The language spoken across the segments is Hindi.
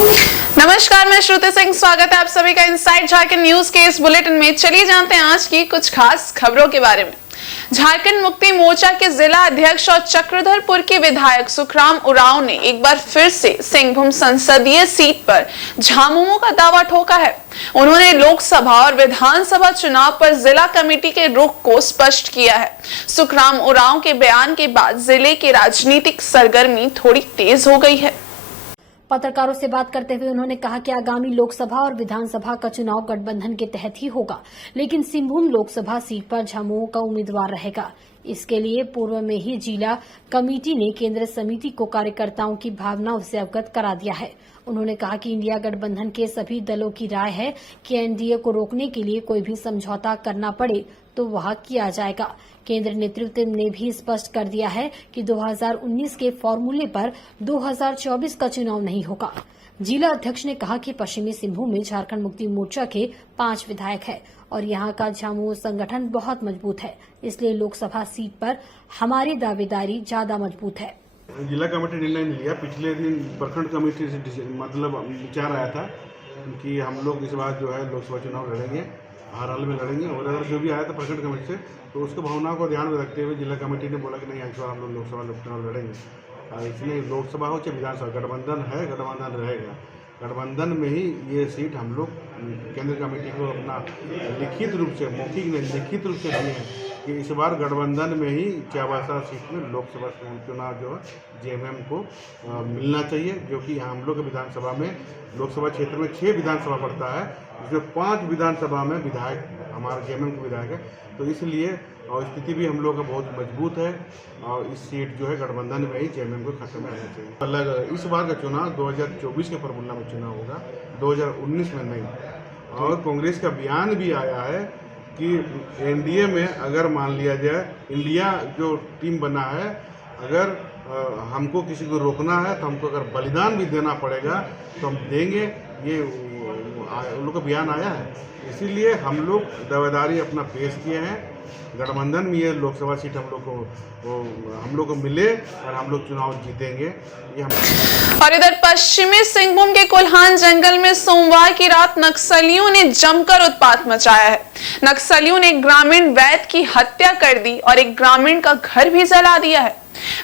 नमस्कार, मैं श्रुति सिंह। स्वागत है आप सभी का इनसाइड झारखंड न्यूज के इस बुलेटिन में। चलिए जानते हैं आज की कुछ खास खबरों के बारे में। झारखंड मुक्ति मोर्चा के जिला अध्यक्ष और चक्रधरपुर के विधायक सुखराम उरांव ने एक बार फिर से सिंहभूम संसदीय सीट पर झामुमो का दावा ठोका है। उन्होंने लोकसभा और विधानसभा चुनाव पर जिला कमेटी के रुख को स्पष्ट किया है। सुखराम उरांव के बयान के बाद जिले की राजनीतिक सरगर्मी थोड़ी तेज हो गई है। पत्रकारों से बात करते हुए उन्होंने कहा कि आगामी लोकसभा और विधानसभा का चुनाव गठबंधन के तहत ही होगा, लेकिन सिंहभूम लोकसभा सीट पर झामुमो का उम्मीदवार रहेगा। इसके लिए पूर्व में ही जिला कमेटी ने केंद्र समिति को कार्यकर्ताओं की भावनाओं से अवगत करा दिया है। उन्होंने कहा कि इंडिया गठबंधन के सभी दलों की राय है कि एनडीए को रोकने के लिए कोई भी समझौता करना पड़े तो वह किया जाएगा। केंद्र नेतृत्व ने भी स्पष्ट कर दिया है कि 2019 के फॉर्मूले पर 2024 का चुनाव नहीं होगा। जिला अध्यक्ष ने कहा कि पश्चिमी सिंहभूम में झारखंड मुक्ति मोर्चा के 5 विधायक हैं और यहां का झामुमो संगठन बहुत मजबूत है, इसलिए लोकसभा सीट पर हमारी दावेदारी ज्यादा मजबूत है। जिला कमेटी निर्णय लिया। पिछले दिन प्रखंड कमेटी से मतलब विचार आया था कि हम लोग इस बार जो है लोकसभा चुनाव लड़ेंगे, हर हाल में लड़ेंगे, और अगर जो भी आया था प्रखंड कमेटी से तो उसको भावनाओं को ध्यान में रखते हुए जिला कमेटी ने बोला कि नहीं, इस बार हम लोग लोकसभा चुनाव लड़ेंगे। इसलिए लोकसभा हो चाहे विधानसभा, गठबंधन है, गठबंधन रहेगा। गठबंधन में ही ये सीट हम लोग केंद्र कमेटी को अपना लिखित रूप से, मौखिक नहीं लिखित रूप से दिए हैं कि इस बार गठबंधन में ही चाबासा सीट में लोकसभा चुनाव जो है जेएमएम को मिलना चाहिए, जो कि हम लोग के विधानसभा में लोकसभा क्षेत्र में 6 विधानसभा पड़ता है, जिसमें 5 विधानसभा में विधायक हमारे जेएमएम के विधायक है। तो इसलिए और स्थिति भी हम लोग का बहुत मजबूत है और इस सीट जो है गठबंधन में ही जेएमएम को खत्म रहना चाहिए। अलग इस बार का चुनाव 2024 के फॉर्मूला में चुनाव होगा, 2019 में नहीं। और कांग्रेस का बयान भी आया है कि एनडीए में अगर मान लिया जाए, इंडिया जो टीम बना है, अगर हमको किसी को रोकना है तो हमको अगर बलिदान भी देना पड़ेगा तो हम देंगे। ये उन लोग का बयान आया है। इसीलिए हम लोग दावेदारी अपना पेश किए हैं। गठबंधन में ये लोकसभा सीट हम लोग को मिले और हम लोग चुनाव जीतेंगे। ये हम। और इधर पश्चिमी सिंहभूम के कोल्हान जंगल में सोमवार की रात नक्सलियों ने जमकर उत्पात मचाया है। नक्सलियों ने एक ग्रामीण वैद्य की हत्या कर दी और एक ग्रामीण का घर भी जला दिया है।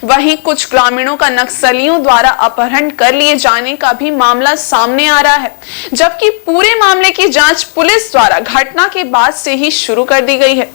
वहीं कुछ ग्रामीणों का नक्सलियों द्वारा अपहरण कर लिए जाने का भी मामला सामने आ रहा है, जबकि पूरे मामले की जांच पुलिस द्वारा घटना के बाद से ही शुरू कर दी गई है।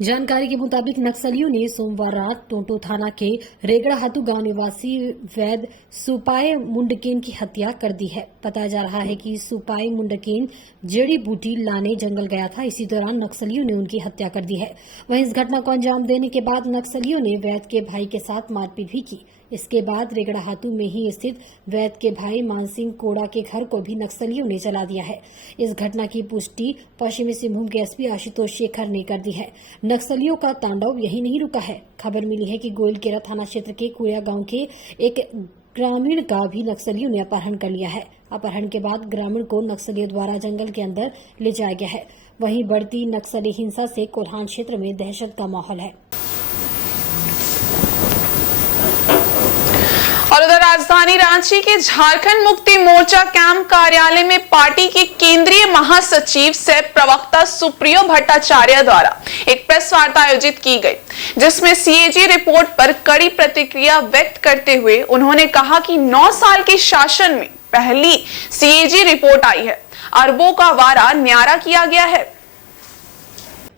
जानकारी के मुताबिक नक्सलियों ने सोमवार रात टोंटो थाना के रेगड़ाहातू गांव निवासी वैद्य सुपाए मुंडकेन की हत्या कर दी है। बताया जा रहा है कि सुपाए मुंडकेन जड़ी बूटी लाने जंगल गया था। इसी दौरान नक्सलियों ने उनकी हत्या कर दी है। वहीं इस घटना को अंजाम देने के बाद नक्सलियों ने वैद्य के भाई के साथ मारपीट भी की। इसके बाद रेगड़ाहातू में ही स्थित वैद्य के भाई मानसिंह कोड़ा के घर को भी नक्सलियों ने जला दिया है। इस घटना की पुष्टि पश्चिमी सिंहभूम के एसपी आशुतोष शेखर ने कर दी है। नक्सलियों का तांडव यही नहीं रुका है। खबर मिली है कि गोइलकेरा थाना क्षेत्र के कुया गांव के एक ग्रामीण का भी नक्सलियों ने अपहरण कर लिया है। अपहरण के बाद ग्रामीण को नक्सलियों द्वारा जंगल के अंदर ले जाया गया है। वहीं बढ़ती नक्सली हिंसा से कोल्हान क्षेत्र में दहशत का माहौल है। और उधर राजधानी रांची के झारखंड मुक्ति मोर्चा कैंप कार्यालय में पार्टी के केंद्रीय महासचिव सह प्रवक्ता सुप्रियो भट्टाचार्य द्वारा एक प्रेस वार्ता आयोजित की गई, जिसमें सीएजी रिपोर्ट पर कड़ी प्रतिक्रिया व्यक्त करते हुए उन्होंने कहा कि 9 साल के शासन में पहली सीएजी रिपोर्ट आई है, अरबों का वारा न्यारा किया गया है।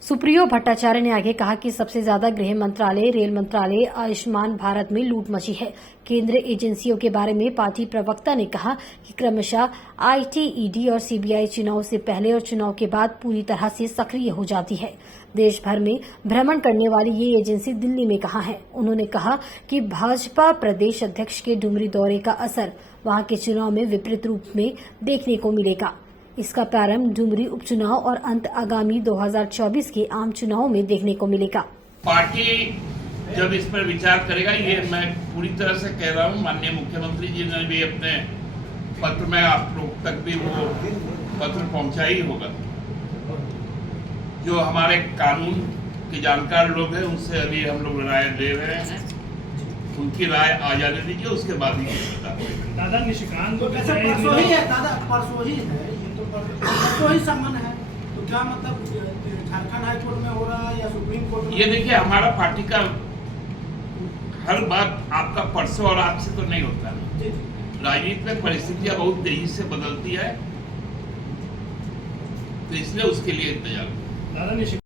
सुप्रियो भट्टाचार्य ने आगे कहा कि सबसे ज्यादा गृह मंत्रालय, रेल मंत्रालय, आयुष्मान भारत में लूट मची है। केंद्रीय एजेंसियों के बारे में पार्टी प्रवक्ता ने कहा कि क्रमशः आईटी, ईडी और सीबीआई चुनाव से पहले और चुनाव के बाद पूरी तरह से सक्रिय हो जाती है। देश भर में भ्रमण करने वाली ये एजेंसी दिल्ली में कहाँ है। उन्होंने कहा कि भाजपा प्रदेश अध्यक्ष के डुमरी दौरे का असर वहां के चुनाव में विपरीत रूप में देखने को मिलेगा। इसका प्रारंभ डुमरी उपचुनाव और अंत आगामी 2024 के आम चुनाव में देखने को मिलेगा। पार्टी जब इस पर विचार करेगा, ये मैं पूरी तरह से कह रहा हूँ, माननीय मुख्यमंत्री जी ने भी अपने पत्र में आप लोग तक भी वो पत्र पहुंचा ही होगा। जो हमारे कानून के जानकार लोग हैं उनसे अभी हम लोग राय ले रहे हैं। उनकी राय आ जाने दीजिए, उसके बाद ही पता होगा। दादा निशिकांत तो कैसे परसों ही है दादा, परसों ही है, ये तो परसों ही सम्मन है, तो क्या मतलब झारखंड हाई कोर्ट में हो रहा है या सुप्रीम कोर्ट में? ये देखिए, हमारा पार्टी का हर बात आपका परसों और आज से तो नहीं होता है। जी, जी। राजनीति में परिस्थितियां बहुत तेजी से बदलती है, तो इसलिए उसके लिए इंतजार। दादा निशिकांत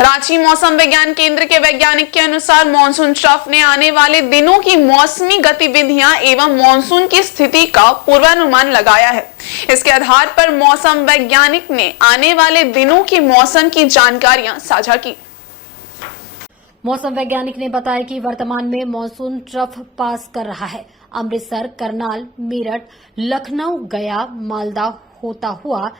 रांची मौसम विज्ञान केंद्र के वैज्ञानिक के अनुसार मॉनसून ट्रफ ने आने वाले दिनों की मौसमी गतिविधियां एवं मॉनसून की स्थिति का पूर्वानुमान लगाया है। इसके आधार पर मौसम वैज्ञानिक ने आने वाले दिनों की मौसम की जानकारियां साझा की। मौसम वैज्ञानिक ने बताया कि वर्तमान में मॉनसून ट्रफ पास कर रहा है। अमृतसर, करनाल, मेरठ, लखनऊ, गया, मालदा होता हुआ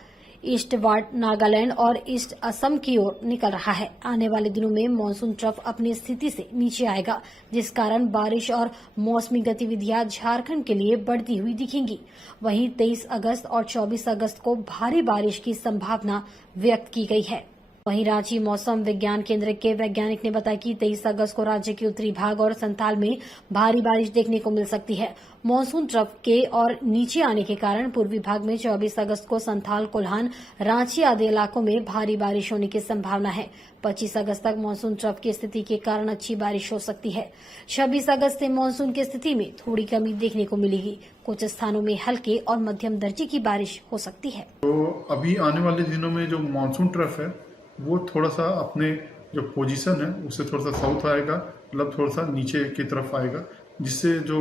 ईस्टवार्ड नागालैंड और ईस्ट असम की ओर निकल रहा है। आने वाले दिनों में मॉनसून ट्रफ अपनी स्थिति से नीचे आएगा, जिस कारण बारिश और मौसमी गतिविधियां झारखंड के लिए बढ़ती हुई दिखेंगी। वहीं 23 अगस्त और 24 अगस्त को भारी बारिश की संभावना व्यक्त की गई है। वहीं रांची मौसम विज्ञान केंद्र के वैज्ञानिक ने बताया कि 23 अगस्त को राज्य के उत्तरी भाग और संथाल में भारी बारिश देखने को मिल सकती है। मॉनसून ट्रफ के और नीचे आने के कारण पूर्वी भाग में 24 अगस्त को संथाल, कोल्हान, रांची आदि इलाकों में भारी बारिश होने की संभावना है। 25 अगस्त तक मॉनसून ट्रफ की स्थिति के कारण अच्छी बारिश हो सकती है। 26 अगस्त से मॉनसून की स्थिति में थोड़ी कमी देखने को मिलेगी। कुछ स्थानों में हल्के और मध्यम दर्जे की बारिश हो सकती है। तो अभी आने वाले दिनों में जो मॉनसून ट्रफ है वो थोड़ा सा अपने जो पोजीशन है उससे थोड़ा सा साउथ आएगा, मतलब थोड़ा सा नीचे की तरफ आएगा, जिससे जो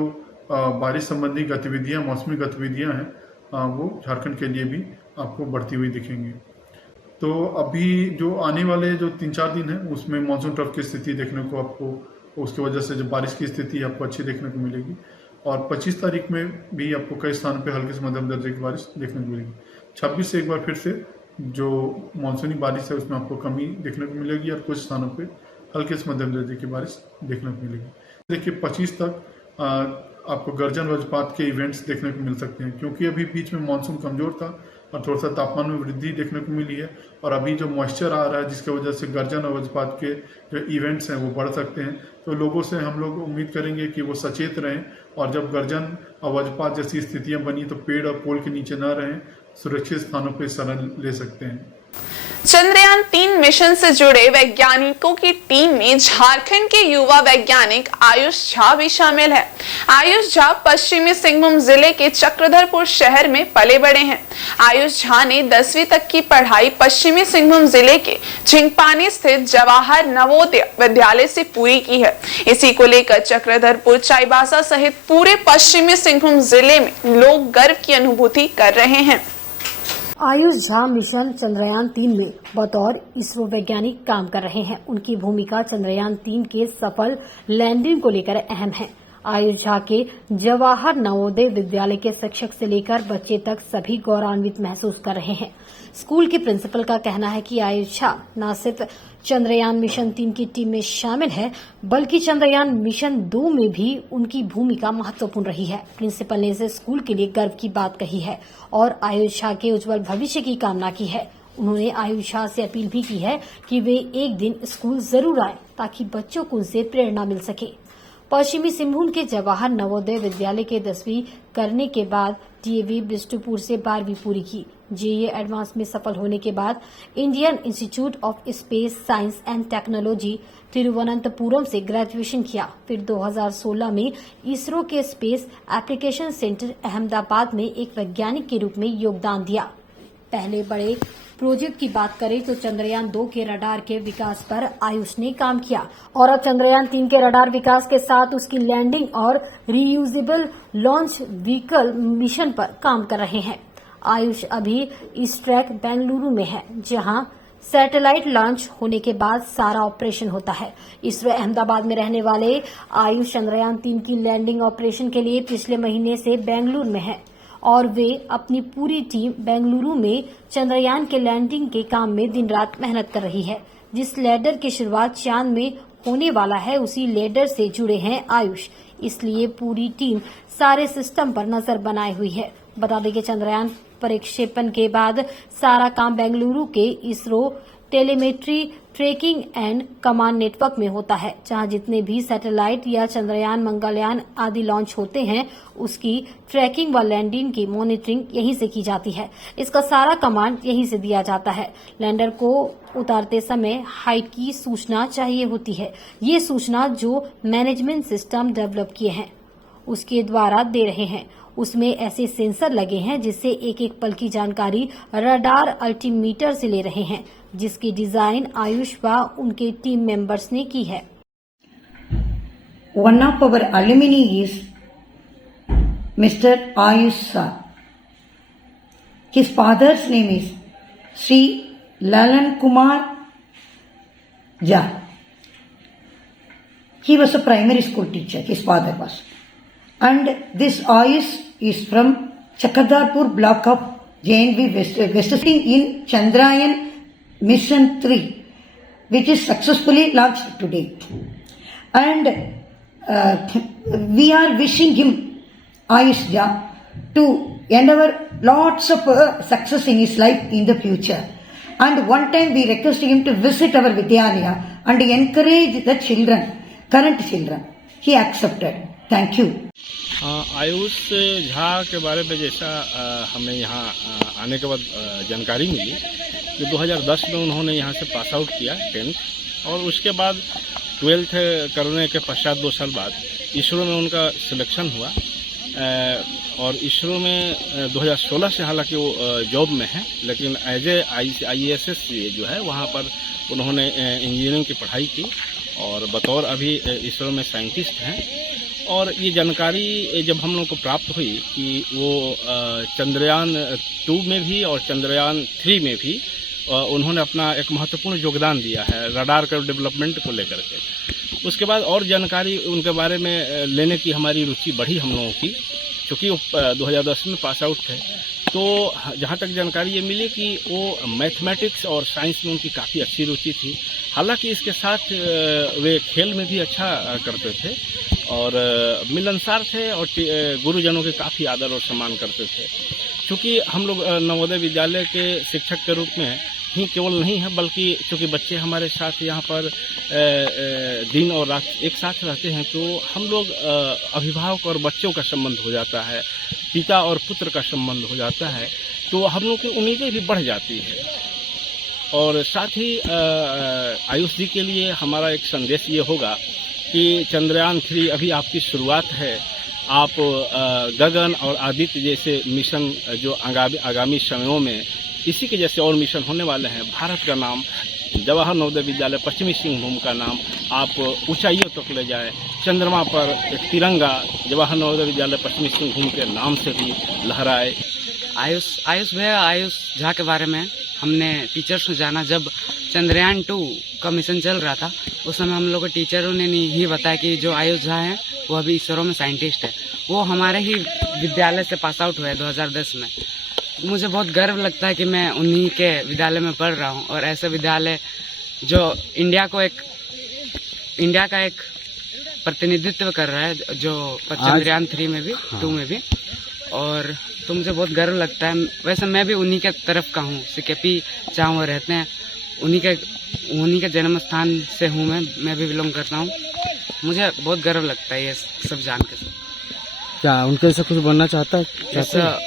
बारिश संबंधी गतिविधियां, मौसमी गतिविधियां हैं वो झारखंड के लिए भी आपको बढ़ती हुई दिखेंगी। तो अभी जो आने वाले जो 3-4 दिन है उसमें मॉनसून ट्रफ की स्थिति देखने को आपको, उसकी वजह से जो बारिश की स्थिति आपको अच्छी देखने को मिलेगी। और 25 तारीख में भी आपको कई स्थानों पर हल्के से मध्यम दर्जे की बारिश देखने को मिलेगी। 26 से एक बार फिर से जो मानसूनी बारिश है उसमें आपको कमी देखने को मिलेगी और कुछ स्थानों पे हल्के से मध्यम दर्जे की बारिश देखने को मिलेगी। देखिए 25 तक आपको गर्जन वज्रपात के इवेंट्स देखने को मिल सकते हैं, क्योंकि अभी बीच में मानसून कमजोर था और थोड़ा सा तापमान में वृद्धि देखने को मिली है। और अभी जो मॉइस्चर आ रहा है जिसकी वजह से गर्जन और वज्रपात के जो इवेंट्स हैं वो बढ़ सकते हैं। तो लोगों से हम लोग उम्मीद करेंगे कि वो सचेत रहें और जब गर्जन और वज्रपात जैसी स्थितियां बनी तो पेड़ और पोल के नीचे न रहें, सुरक्षित स्थानों पर शरण ले सकते हैं। चंद्रयान 3 मिशन से जुड़े वैज्ञानिकों की टीम में झारखंड के युवा वैज्ञानिक आयुष झा भी शामिल है। आयुष झा पश्चिमी सिंहभूम जिले के चक्रधरपुर शहर में पले बड़े हैं। आयुष झा ने 10वीं तक की पढ़ाई पश्चिमी सिंहभूम जिले के झिंगपानी स्थित जवाहर नवोदय विद्यालय से पूरी की है। इसी को लेकर चक्रधरपुर, चाईबासा सहित पूरे पश्चिमी सिंहभूम जिले में लोग गर्व की अनुभूति कर रहे हैं। आयुष झा मिशन चंद्रयान 3 में बतौर इसरो वैज्ञानिक काम कर रहे हैं। उनकी भूमिका चंद्रयान 3 के सफल लैंडिंग को लेकर अहम है। आयुष झा के जवाहर नवोदय विद्यालय के शिक्षक से लेकर बच्चे तक सभी गौरवान्वित महसूस कर रहे हैं। स्कूल के प्रिंसिपल का कहना है कि आयुष झा न सिर्फ चंद्रयान मिशन 3 की टीम में शामिल है, बल्कि चंद्रयान मिशन 2 में भी उनकी भूमिका महत्वपूर्ण रही है। प्रिंसिपल ने इसे स्कूल के लिए गर्व की बात कही है और आयुष झा के उज्जवल भविष्य की कामना की है। उन्होंने आयुष झा से अपील भी की है कि वे एक दिन स्कूल जरूर आए ताकि बच्चों को उनसे प्रेरणा मिल सके। पश्चिमी सिंहभूम के जवाहर नवोदय विद्यालय के 10वीं करने के बाद डीएवी बिष्टुपुर से 12वीं पूरी की। जेईई एडवांस में सफल होने के बाद Indian institute of space science and technology Thiruvananthapuram से ग्रेजुएशन किया। फिर 2016 में इसरो के स्पेस एप्लीकेशन सेंटर अहमदाबाद में एक वैज्ञानिक के रूप में योगदान दिया। पहले बड़े प्रोजेक्ट की बात करें तो चंद्रयान 2 के रडार के विकास पर आयुष ने काम किया और अब चंद्रयान 3 के रडार विकास के साथ उसकी लैंडिंग और रीयूजेबल लॉन्च व्हीकल मिशन पर काम कर रहे हैं। आयुष अभी ईस्ट्रैक बेंगलुरु में है, जहां सैटेलाइट लॉन्च होने के बाद सारा ऑपरेशन होता है। इसरो अहमदाबाद में रहने वाले आयुष चंद्रयान 3 की लैंडिंग ऑपरेशन के लिए पिछले महीने से बेंगलुरु में है और वे अपनी पूरी टीम बेंगलुरु में चंद्रयान के लैंडिंग के काम में दिन रात मेहनत कर रही है। जिस लैंडर की शुरुआत चांद में होने वाला है उसी लैंडर से जुड़े हैं आयुष, इसलिए पूरी टीम सारे सिस्टम पर नजर बनाए हुई है। बता दें कि चंद्रयान प्रक्षेपण के बाद सारा काम बेंगलुरु के ISRO telemetry tracking and command network में होता है, जहां जितने भी सैटेलाइट या चंद्रयान, मंगलयान आदि लॉन्च होते हैं उसकी ट्रैकिंग व लैंडिंग की मॉनिटरिंग यहीं से की जाती है। इसका सारा कमांड यहीं से दिया जाता है। लैंडर को उतारते समय हाइट की सूचना चाहिए होती है। ये सूचना जो मैनेजमेंट सिस्टम डेवलप किए हैं उसके द्वारा दे रहे हैं। उसमें ऐसे सेंसर लगे हैं जिससे एक एक पल की जानकारी रडार अल्टीमीटर से ले रहे हैं, जिसकी डिजाइन आयुष व उनके टीम मेंबर्स ने की है। One of our alumni is Mr. Ayush Sir. His father's name is Sri Lalan Kumar Jha. He was a primary school teacher, his father was. And this Ayush is from Chakradarpur block of JNV West in Chandrayaan Mission 3, which is successfully launched today. And we are wishing him, Ayush Jha, to endeavor lots of success in his life in the future. And one time we requested him to visit our Vidyalaya and encourage the children, current children. He accepted. Thank you. Ayush Jha के बारे में जैसा हमें यहाँ आने के बाद जानकारी मिली कि 2010 में उन्होंने यहाँ से पास आउट किया 10th, और उसके बाद 12th करने के पश्चात 2 साल बाद इसरो में उनका सिलेक्शन हुआ। और इसरो में 2016 से हालांकि वो जॉब में है, लेकिन एज ए IASS जो है वहाँ पर उन्होंने इंजीनियरिंग की पढ़ाई की और बतौर अभी इसरो में साइंटिस्ट हैं। और ये जानकारी जब हम लोग को प्राप्त हुई कि वो चंद्रयान 2 में भी और चंद्रयान 3 में भी उन्होंने अपना एक महत्वपूर्ण योगदान दिया है रडार का डेवलपमेंट को लेकर के, उसके बाद और जानकारी उनके बारे में लेने की हमारी रुचि बढ़ी हम लोगों की। चूँकि वो 2010 में पास आउट थे, तो जहाँ तक जानकारी ये मिली कि वो मैथमेटिक्स और साइंस में उनकी काफ़ी अच्छी रुचि थी। हालांकि इसके साथ वे खेल में भी अच्छा करते थे और मिलनसार थे और गुरुजनों के काफ़ी आदर और सम्मान करते थे। चूँकि हम लोग नवोदय विद्यालय के शिक्षक के रूप में ही केवल नहीं है, बल्कि चूँकि बच्चे हमारे साथ यहाँ पर दिन और रात एक साथ रहते हैं, तो हम लोग अभिभावक और बच्चों का संबंध हो जाता है, पिता और पुत्र का संबंध हो जाता है, तो हम लोग की उम्मीदें भी बढ़ जाती है। और साथ ही आयुष जी के लिए हमारा एक संदेश ये होगा कि चंद्रयान 3 अभी आपकी शुरुआत है। आप गगन और आदित्य जैसे मिशन जो आगामी समयों में इसी के जैसे और मिशन होने वाले हैं। भारत का नाम, जवाहर नवोदय विद्यालय पश्चिमी सिंहभूम का नाम आप ऊंचाइयों तक ले जाए। चंद्रमा पर एक तिरंगा जवाहर नवोदय विद्यालय पश्चिमी सिंहभूम के नाम से भी लहराए। आयुष झा के बारे में हमने टीचर्स को जाना, जब चंद्रयान 2 का मिशन चल रहा था उस समय हम लोग को टीचरों ने ही बताया कि जो आयुष झा हैं वो अभी इसरो में साइंटिस्ट है। वो हमारे ही विद्यालय से पास आउट हुए 2010 में। मुझे बहुत गर्व लगता है कि मैं उन्हीं के विद्यालय में पढ़ रहा हूँ और ऐसे विद्यालय जो इंडिया का एक प्रतिनिधित्व कर रहा है, जो चंद्रयान 3 में भी 2 में भी, और तो मुझे बहुत गर्व लगता है। वैसे मैं भी उन्हीं के तरफ का हूँ, CKP जहाँ वो रहते हैं उन्हीं के जन्म स्थान से हूँ मैं भी बिलोंग करता हूँ। मुझे बहुत गर्व लगता है ये सब जान के। क्या उनके जैसा कुछ बनना चाहता है? जैसा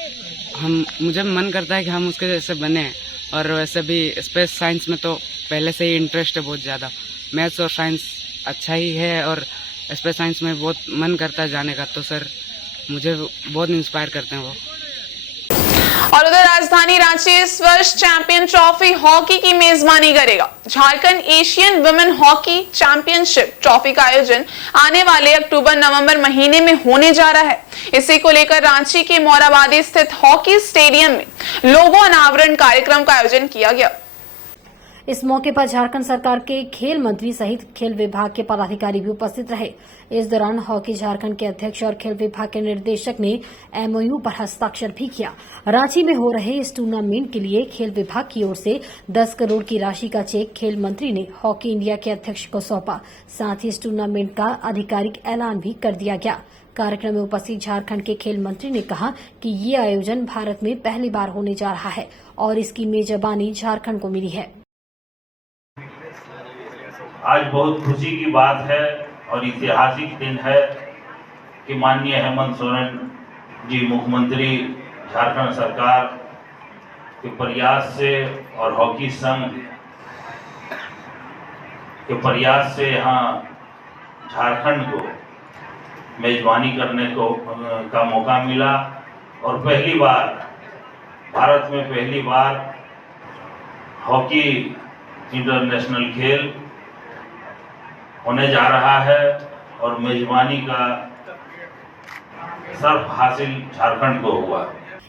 मुझे मन करता है कि हम उसके जैसे बने। और वैसे भी स्पेस साइंस में तो पहले से ही इंटरेस्ट है बहुत ज़्यादा। मैथ्स और साइंस अच्छा ही है और स्पेस साइंस में बहुत मन करता है जाने का, तो सर मुझे बहुत इंस्पायर करते हैं वो। और उधर राजधानी रांची इस वर्ष चैंपियन ट्रॉफी हॉकी की मेजबानी करेगा। Jharkhand Asian women hockey championship trophy का आयोजन आने वाले अक्टूबर-नवंबर महीने में होने जा रहा है। इसी को लेकर रांची के मोराबादी स्थित हॉकी स्टेडियम में लोगो अनावरण कार्यक्रम का आयोजन किया गया। इस मौके पर झारखंड सरकार के खेल मंत्री सहित खेल विभाग के पदाधिकारी भी उपस्थित रहे। इस दौरान हॉकी झारखंड के अध्यक्ष और खेल विभाग के निर्देशक ने MOU पर हस्ताक्षर भी किया। रांची में हो रहे इस टूर्नामेंट के लिए खेल विभाग की ओर से 10 करोड़ की राशि का चेक खेल मंत्री ने हॉकी इंडिया के अध्यक्ष को सौंपा। साथ ही इस टूर्नामेंट का आधिकारिक ऐलान भी कर दिया गया। कार्यक्रम में उपस्थित झारखंड के खेल मंत्री ने कहा कि ये आयोजन भारत में पहली बार होने जा रहा है और इसकी मेजबानी झारखंड को मिली है। आज बहुत खुशी की बात है और ऐतिहासिक दिन है कि माननीय हेमंत सोरेन जी मुख्यमंत्री झारखंड सरकार के प्रयास से और हॉकी संघ के प्रयास से यहाँ झारखंड को मेजबानी करने का मौका मिला और पहली बार भारत में पहली बार हॉकी इंटरनेशनल खेल होने जा रहा है और मेजबानी का सर्फ हासिल झारखंड को हुआ।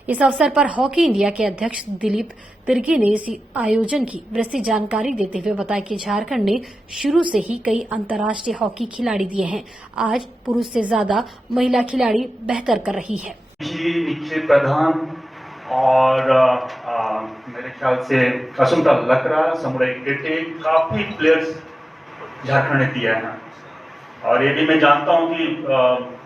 इस अवसर पर हॉकी इंडिया के अध्यक्ष दिलीप तिर्की ने इस आयोजन की विस्तृत जानकारी देते हुए बताया कि झारखंड ने शुरू से ही कई अंतर्राष्ट्रीय हॉकी खिलाड़ी दिए हैं। आज पुरुष से ज्यादा महिला खिलाड़ी बेहतर कर रही है। नीचे प्रधान और मेरे ख्याल से असुंता लकड़ा, समुराई टेटे, काफी प्लेयर्स झारखंड ने दिया है और ये भी मैं जानता हूँ कि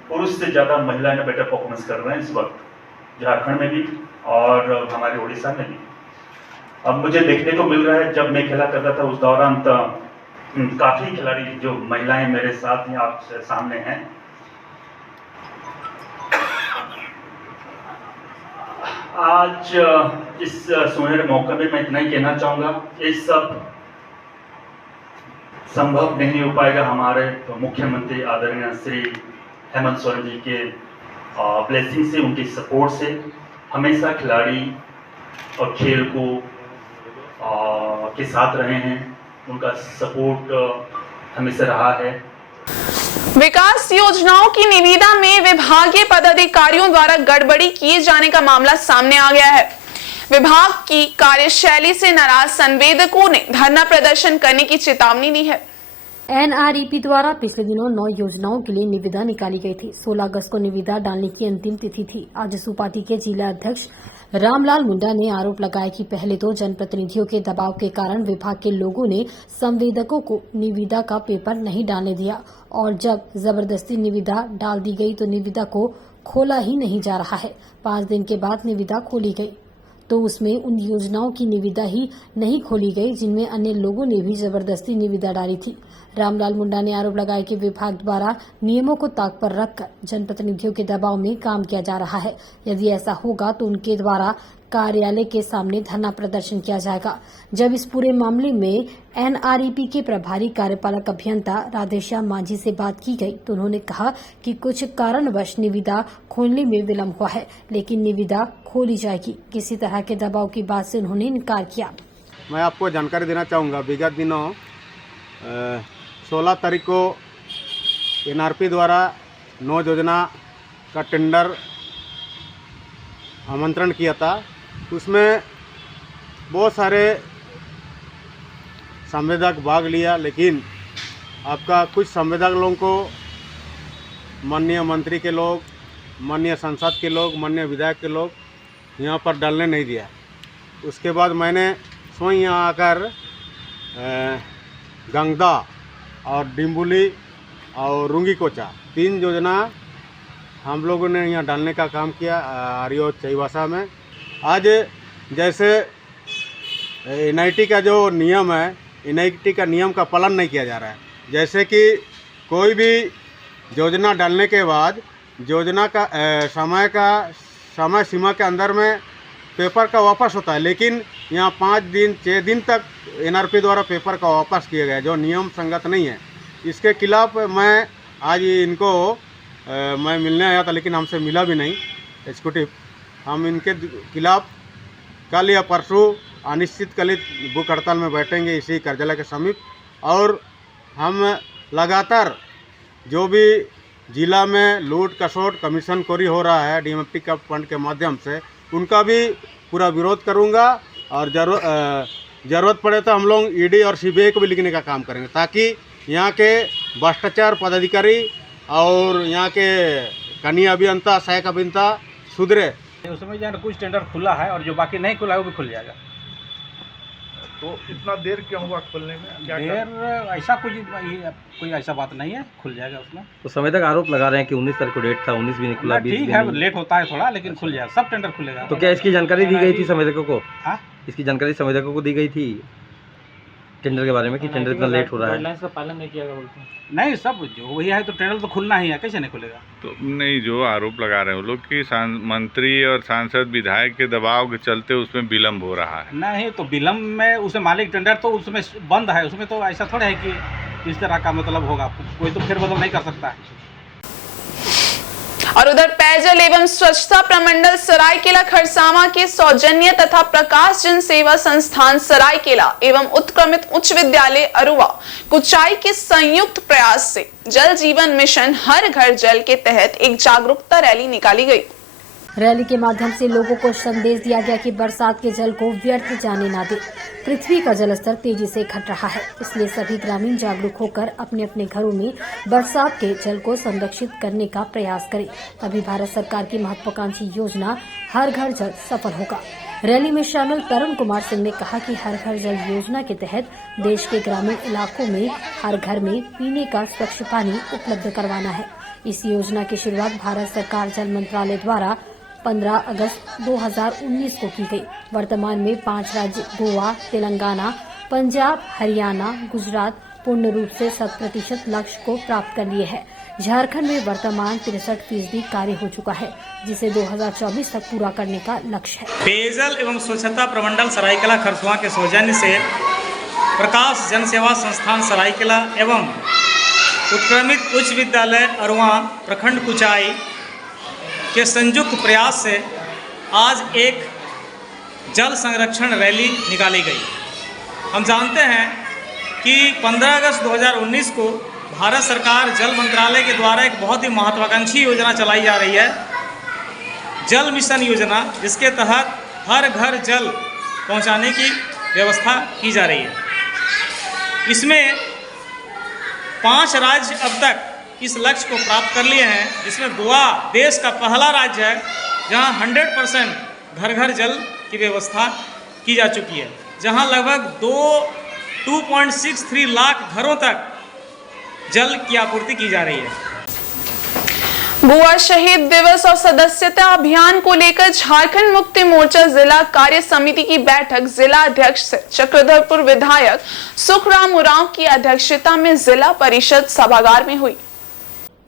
पुरुष से ज्यादा महिलाएं बेटर परफॉर्मेंस कर रहे हैं इस वक्त झारखंड में भी और हमारे उड़ीसा में भी। अब मुझे देखने को मिल रहा है, जब मैं खेला करता था उस दौरान तो काफी खिलाड़ी जो महिलाएं मेरे साथ ही आप सामने हैं। आज इस सुनहरे मौके में मैं इतना ही कहना चाहूँगा, ये सब संभव नहीं हो पाएगा हमारे मुख्यमंत्री आदरणीय श्री हेमंत सोरेन जी के ब्लेसिंग से, उनकी सपोर्ट से। हमेशा खिलाड़ी और खेल को के साथ रहे हैं, उनका सपोर्ट हमेशा रहा है। विकास योजनाओं की निविदा में विभागीय पदाधिकारियों द्वारा गड़बड़ी किए जाने का मामला सामने आ गया है। विभाग की कार्यशैली से नाराज संवेदकों ने धरना प्रदर्शन करने की चेतावनी दी है। एनआरईपी द्वारा पिछले दिनों 9 योजनाओं के लिए निविदा निकाली गई थी। 16 अगस्त को निविदा डालने की अंतिम तिथि थी। आजसू पार्टी के जिला अध्यक्ष रामलाल मुंडा ने आरोप लगाया कि पहले तो जनप्रतिनिधियों के दबाव के कारण विभाग के लोगों ने संवेदकों को निविदा का पेपर नहीं डालने दिया और जब जबरदस्ती निविदा डाल दी गई तो निविदा को खोला ही नहीं जा रहा है। 5 दिन के बाद निविदा खोली गई तो उसमें उन योजनाओं की निविदा ही नहीं खोली गई जिनमें अन्य लोगों ने भी जबरदस्ती निविदा डाली थी। रामलाल मुंडा ने आरोप लगाया कि विभाग द्वारा नियमों को ताक पर रखकर जनप्रतिनिधियों के दबाव में काम किया जा रहा है। यदि ऐसा होगा तो उनके द्वारा कार्यालय के सामने धरना प्रदर्शन किया जाएगा। जब इस पूरे मामले में एनआरईपी के प्रभारी कार्यपालक अभियंता राधेश्याम मांझी से बात की गई तो उन्होंने कहा कि कुछ कारणवश निविदा खोलने में विलंब हुआ है, लेकिन निविदा खोली जाएगी। किसी तरह के दबाव की बात से उन्होंने इनकार किया। मैं आपको जानकारी देना चाहूँगा, विगत दिनों 16 तारीख को एनआरपी द्वारा 9 योजना का टेंडर आमंत्रण किया था। उसमें बहुत सारे संवेदक भाग लिया, लेकिन आपका कुछ संवेदक लोगों को माननीय मंत्री के लोग, माननीय सांसद के लोग, माननीय विधायक के लोग यहाँ पर डालने नहीं दिया। उसके बाद मैंने स्वयं यहाँ आकर गंगदा और डिम्बुली और रुंगी कोचा 3 योजना हम लोगों ने यहाँ डालने का काम किया आर्यो चईवासा में। आज जैसे एनआईटी का जो नियम है, एनआईटी का नियम का पालन नहीं किया जा रहा है। जैसे कि कोई भी योजना डालने के बाद योजना का समय सीमा के अंदर में पेपर का वापस होता है, लेकिन यहाँ 5 दिन 6 दिन तक एनआरपी द्वारा पेपर का वापस किया गया, जो नियम संगत नहीं है। इसके खिलाफ मैं आज इनको मैं मिलने आया था, लेकिन हमसे मिला भी नहीं एग्जीक्यूटिव। हम इनके खिलाफ कल या परसों अनिश्चितकालिक भूख हड़ताल में बैठेंगे इसी कार्यालय के समीप, और हम लगातार जो भी जिला में लूट खसोट कमीशन खोरी हो रहा है डीएमएफटी का फंड के माध्यम से, उनका भी पूरा विरोध करूंगा। और ज़रूरत पड़े तो हम लोग ईडी और सीबीआई को भी लिखने का काम करेंगे, ताकि यहाँ के भ्रष्टाचार पदाधिकारी और यहाँ के कनीय अभियंता, सहायक अभियंता सुधरे। उसमें जो कुछ टेंडर खुला है और जो बाकी नहीं खुला है वो भी खुल जाएगा। तो इतना देर क्यों हुआ खोलने में? क्या देर ऐसा कोई ऐसा बात नहीं है, खुल जाएगा उसमें। तो संवेदक आरोप लगा रहे हैं कि 19 तारीख को डेट था, 19 भी नहीं खुला। ठीक है, लेट होता है थोड़ा, लेकिन खुल जाएगा, सब टेंडर खुलेगा। तो क्या इसकी जानकारी दी गई थी संवेदकों को? हाँ, इसकी जानकारी संवेदकों को दी गई थी? टेंडर के बारे में कि टेंडर इतना लेट हो रहा है? गाइडलाइंस का पालन नहीं किया गया बोलते हैं। नहीं, सब जो वही है तो टेंडर तो खुलना ही है, कैसे नहीं खुलेगा? तो नहीं, जो आरोप लगा रहे हैं वो लोग कि मंत्री और सांसद विधायक के दबाव के चलते उसमें विलम्ब हो रहा है। नहीं, तो विलम्ब में उसमें मालिक टेंडर तो उसमें बंद है, उसमें तो ऐसा थोड़ा है कि इस तरह का मतलब होगा, कोई तो फेरबदल नहीं कर सकता है। और उधर पेयजल एवं स्वच्छता प्रमंडल सरायकेला खरसावां के सौजन्य तथा प्रकाश जन सेवा संस्थान सरायकेला एवं उत्क्रमित उच्च विद्यालय अरुआ कुचाई के संयुक्त प्रयास से जल जीवन मिशन हर घर जल के तहत एक जागरूकता रैली निकाली गई। रैली के माध्यम से लोगों को संदेश दिया गया कि बरसात के जल को व्यर्थ जाने ना दे। पृथ्वी का जलस्तर तेजी से घट रहा है, इसलिए सभी ग्रामीण जागरूक होकर अपने अपने घरों में बरसात के जल को संरक्षित करने का प्रयास करें, तभी भारत सरकार की महत्वाकांक्षी योजना हर घर जल सफल होगा। रैली में शामिल तरुण कुमार सिंह ने कहा कि हर घर जल योजना के तहत देश के ग्रामीण इलाकों में हर घर में पीने का स्वच्छ पानी उपलब्ध करवाना है। इस योजना की शुरुआत भारत सरकार जल मंत्रालय द्वारा 15 अगस्त 2019 को की गई। वर्तमान में 5 राज्य गोवा, तेलंगाना, पंजाब, हरियाणा, गुजरात पूर्ण रूप से 100% लक्ष्य को प्राप्त कर लिए है। झारखंड में वर्तमान 63% कार्य हो चुका है, जिसे 2024 तक पूरा करने का लक्ष्य है। पेयजल एवं स्वच्छता प्रमंडल सरायकेला खरसुआ के सौजन्य से प्रकाश जन सेवा संस्थान सरायकेला एवं उत्क्रमित उच्च विद्यालय अरुआ प्रखंड कुचाई के संयुक्त प्रयास से आज एक जल संरक्षण रैली निकाली गई। हम जानते हैं कि 15 अगस्त 2019 को भारत सरकार जल मंत्रालय के द्वारा एक बहुत ही महत्वाकांक्षी योजना चलाई जा रही है, जल मिशन योजना, जिसके तहत हर घर जल पहुंचाने की व्यवस्था की जा रही है। इसमें 5 राज्य अब तक इस लक्ष्य को प्राप्त कर लिए हैं, जिसमें गोवा देश का पहला राज्य है जहां 100% घर घर जल की व्यवस्था की जा चुकी है, जहां लगभग 2.63 लाख घरों तक जल की आपूर्ति की जा रही है। गोवा शहीद दिवस और सदस्यता अभियान को लेकर झारखंड मुक्ति मोर्चा जिला कार्य समिति की बैठक जिला अध्यक्ष से चक्रधरपुर विधायक सुखराम उरांव की अध्यक्षता में जिला परिषद सभागार में हुई।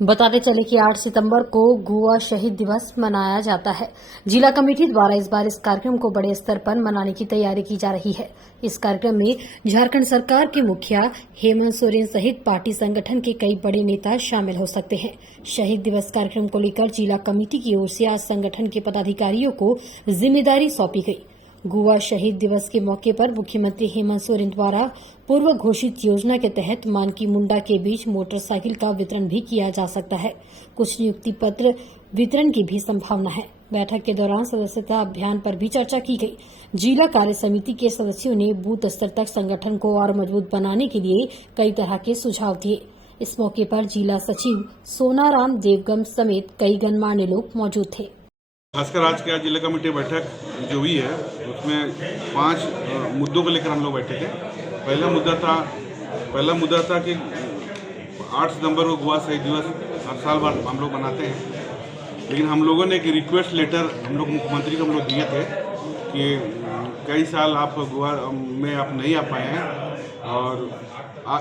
बताते चले कि 8 सितंबर को गोवा शहीद दिवस मनाया जाता है। जिला कमेटी द्वारा इस बार इस कार्यक्रम को बड़े स्तर पर मनाने की तैयारी की जा रही है। इस कार्यक्रम में झारखंड सरकार के मुखिया हेमंत सोरेन सहित पार्टी संगठन के कई बड़े नेता शामिल हो सकते हैं। शहीद दिवस कार्यक्रम को लेकर जिला कमेटी की ओर से आज संगठन के पदाधिकारियों को जिम्मेदारी सौंपी गई। गोवा शहीद दिवस के मौके पर मुख्यमंत्री हेमंत सोरेन द्वारा पूर्व घोषित योजना के तहत मानकी मुंडा के बीच मोटरसाइकिल का वितरण भी किया जा सकता है। कुछ नियुक्ति पत्र वितरण की भी संभावना है। बैठक के दौरान सदस्यता अभियान पर भी चर्चा की गई। जिला कार्य समिति के सदस्यों ने बूथ स्तर तक संगठन को और मजबूत बनाने के लिए कई तरह के सुझाव दिए। इस मौके पर जिला सचिव सोनाराम देवगम समेत कई गणमान्य लोग मौजूद थे। खासकर आज का जिला कमेटी बैठक जो हुई है उसमें 5 मुद्दों को लेकर हम लोग बैठे थे। पहला मुद्दा था कि 8 सितंबर को गोवा शहीद दिवस हर साल बाद हम लोग मनाते हैं, लेकिन हम लोगों ने एक रिक्वेस्ट लेटर हम लोग मुख्यमंत्री को हम लोग दिए थे कि कई साल आप गोवा में आप नहीं आ पाए हैं और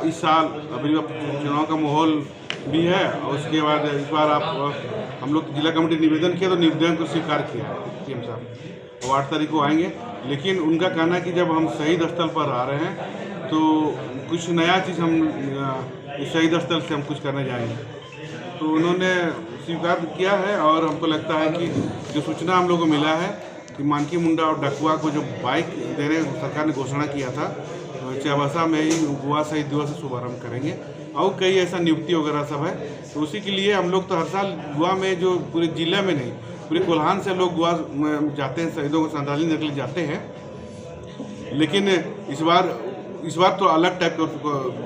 इस साल अभी चुनाव का माहौल भी है और उसके बाद इस बार आप हम लोग जिला कमेटी निवेदन किया तो निवेदन को स्वीकार किया सीएम साहब और 8 तारीख को आएंगे। लेकिन उनका कहना है कि जब हम शहीद स्थल पर आ रहे हैं तो कुछ नया चीज़ हम इस शहीद स्थल से हम कुछ करने जाएंगे, तो उन्होंने स्वीकार किया है। और हमको लगता है कि जो सूचना हम लोग को मिला है कि मानकी मुंडा और डकुआ को जो बाइक देने सरकार ने घोषणा किया था, चाबासा में ही गोवा शहीद दिवस से शुभारम्भ करेंगे और कई ऐसा नियुक्ति वगैरह सब है। तो उसी के लिए हम लोग तो हर साल गोवा में जो पूरे जिले में नहीं पूरे कोल्हान से लोग गोवा जाते हैं, शहीदों को श्रद्धांजलि देने के लिए जाते हैं। लेकिन इस बार तो अलग टाइप का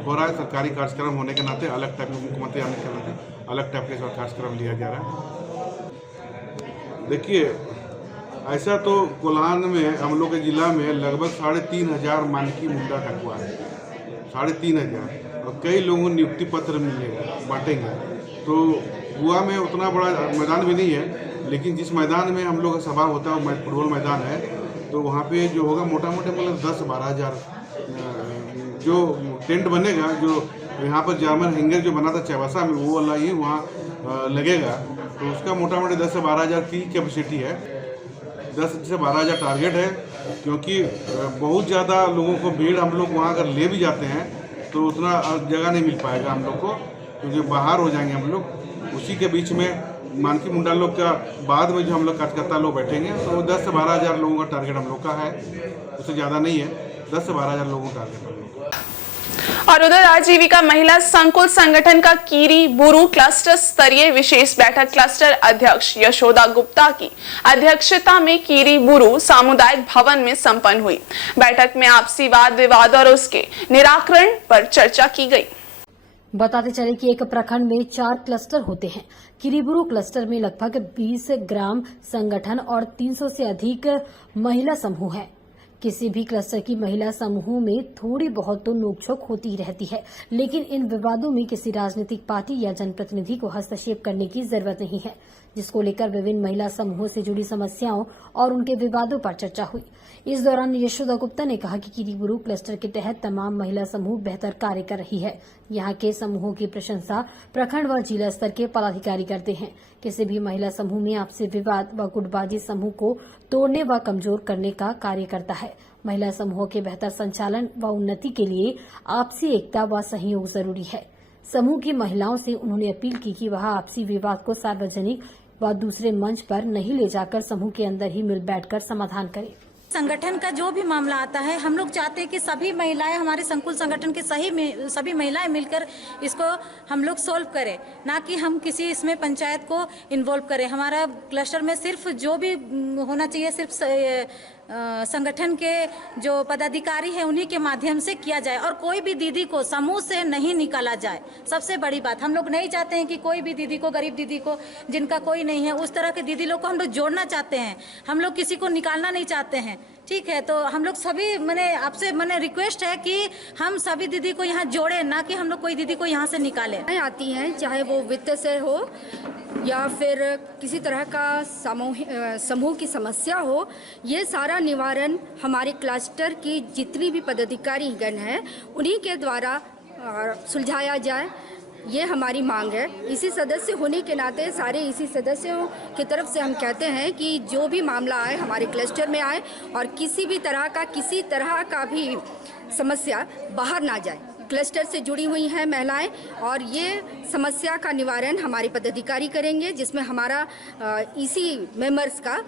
हो रहा है, सरकारी कार्यक्रम होने के नाते अलग टाइप के मुख्यमंत्री आने के नाते अलग टाइप का कार्यक्रम लिया जा रहा है। देखिए ऐसा तो कोल्हान में हम लोग के जिला में लगभग 3,500 मानकी मुंडा डकुआ है, 3,500 और कई लोगों को नियुक्ति पत्र मिलेगा बांटेंगे। तो गोवा में उतना बड़ा मैदान भी नहीं है, लेकिन जिस मैदान में हम लोग का सभा होता है फुटबॉल मैदान है, तो वहाँ पे जो होगा मोटा मोटा मतलब 10-12 हज़ार जो टेंट बनेगा, जो यहाँ पर जर्मन हैंगर जो बना था चाईबासा में, वो वाला ही वहाँ लगेगा। तो उसका मोटा मोटी 10 से 12 हज़ार की कैपेसिटी है। 10 से 12 हज़ार टारगेट है, क्योंकि बहुत ज़्यादा लोगों को भीड़ हम लोग वहाँ अगर ले भी जाते हैं तो उतना जगह नहीं मिल पाएगा हम लोग को, क्योंकि बाहर हो जाएंगे हम लोग। उसी के बीच में मानकी मुंडा लोग का बाद में जो हम लोग कार्यकर्ता लोग बैठेंगे, तो 10 से 12 हज़ार लोगों का टारगेट हम लोग का है, उससे ज़्यादा नहीं है। 10 से 12 हज़ार लोगों का टारगेट। और उधर आजीविका महिला संकुल संगठन का कीरी बुरू क्लस्टर स्तरीय विशेष बैठक क्लस्टर अध्यक्ष यशोदा गुप्ता की अध्यक्षता में कीरी बुरू सामुदायिक भवन में संपन्न हुई। बैठक में आपसी वाद विवाद और उसके निराकरण पर चर्चा की गई। बताते चले कि एक प्रखंड में 4 क्लस्टर होते हैं। किरीबुरू क्लस्टर में लगभग 20 ग्राम संगठन और 300 से अधिक महिला समूह हैं। किसी भी क्लस्टर की महिला समूहों में थोड़ी बहुत तो नोकझोंक होती रहती है, लेकिन इन विवादों में किसी राजनीतिक पार्टी या जनप्रतिनिधि को हस्तक्षेप करने की जरूरत नहीं है, जिसको लेकर विभिन्न महिला समूहों से जुड़ी समस्याओं और उनके विवादों पर चर्चा हुई। इस दौरान यशोदा गुप्ता ने कहा कि किरीबुरू क्लस्टर के तहत तमाम महिला समूह बेहतर कार्य कर रही है। यहाँ के समूहों की प्रशंसा प्रखंड व जिला स्तर के पदाधिकारी करते हैं। किसी भी महिला समूह में आपसी विवाद व गुटबाजी समूह को तोड़ने व कमजोर करने का कार्य करता है। महिला समूहों के बेहतर संचालन व उन्नति के लिए आपसी एकता व सहयोग जरूरी है। समूह की महिलाओं से उन्होंने अपील की कि वह आपसी विवाद को सार्वजनिक व दूसरे मंच पर नहीं ले जाकर समूह के अंदर ही मिल बैठकर समाधान करें। संगठन का जो भी मामला आता है, हम लोग चाहते हैं कि सभी महिलाएं, हमारे संकुल संगठन के सभी महिलाएं मिलकर इसको हम लोग सोल्व करें, ना कि हम किसी इसमें पंचायत को इन्वॉल्व करें। हमारा क्लस्टर में सिर्फ जो भी होना चाहिए सिर्फ संगठन के जो पदाधिकारी हैं उन्हीं के माध्यम से किया जाए और कोई भी दीदी को समूह से नहीं निकाला जाए। सबसे बड़ी बात, हम लोग नहीं चाहते हैं कि कोई भी दीदी को, गरीब दीदी को, जिनका कोई नहीं है, उस तरह के दीदी लोग को हम लोग जोड़ना चाहते हैं। हम लोग किसी को निकालना नहीं चाहते हैं। ठीक है, तो हम लोग सभी आपसे रिक्वेस्ट है कि हम सभी दीदी को यहाँ जोड़े, ना कि हम लोग कोई दीदी को यहाँ से निकालें। आती हैं, चाहे वो वित्त से हो या फिर किसी तरह का समूह की समस्या हो, ये सारा निवारण हमारे क्लस्टर की जितनी भी पदाधिकारी गण हैं उन्हीं के द्वारा सुलझाया जाए, ये हमारी मांग है। इसी सदस्य होने के नाते सारे इसी सदस्यों की तरफ से हम कहते हैं कि जो भी मामला आए हमारे क्लस्टर में आए और किसी तरह का भी समस्या बाहर ना जाए। क्लस्टर से जुड़ी हुई हैं महिलाएं और ये समस्या का निवारण हमारे पदाधिकारी करेंगे, जिसमें हमारा इसी मेंबर्स का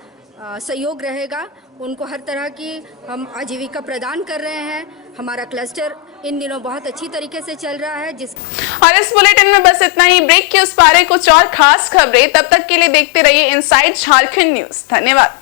सहयोग रहेगा। उनको हर तरह की हम आजीविका प्रदान कर रहे हैं। हमारा क्लस्टर इन दिनों बहुत अच्छी तरीके से चल रहा है। और इस बुलेटिन में बस इतना ही। ब्रेक के उस पारे कुछ और खास खबरें, तब तक के लिए देखते रहिए इनसाइड झारखंड न्यूज। धन्यवाद।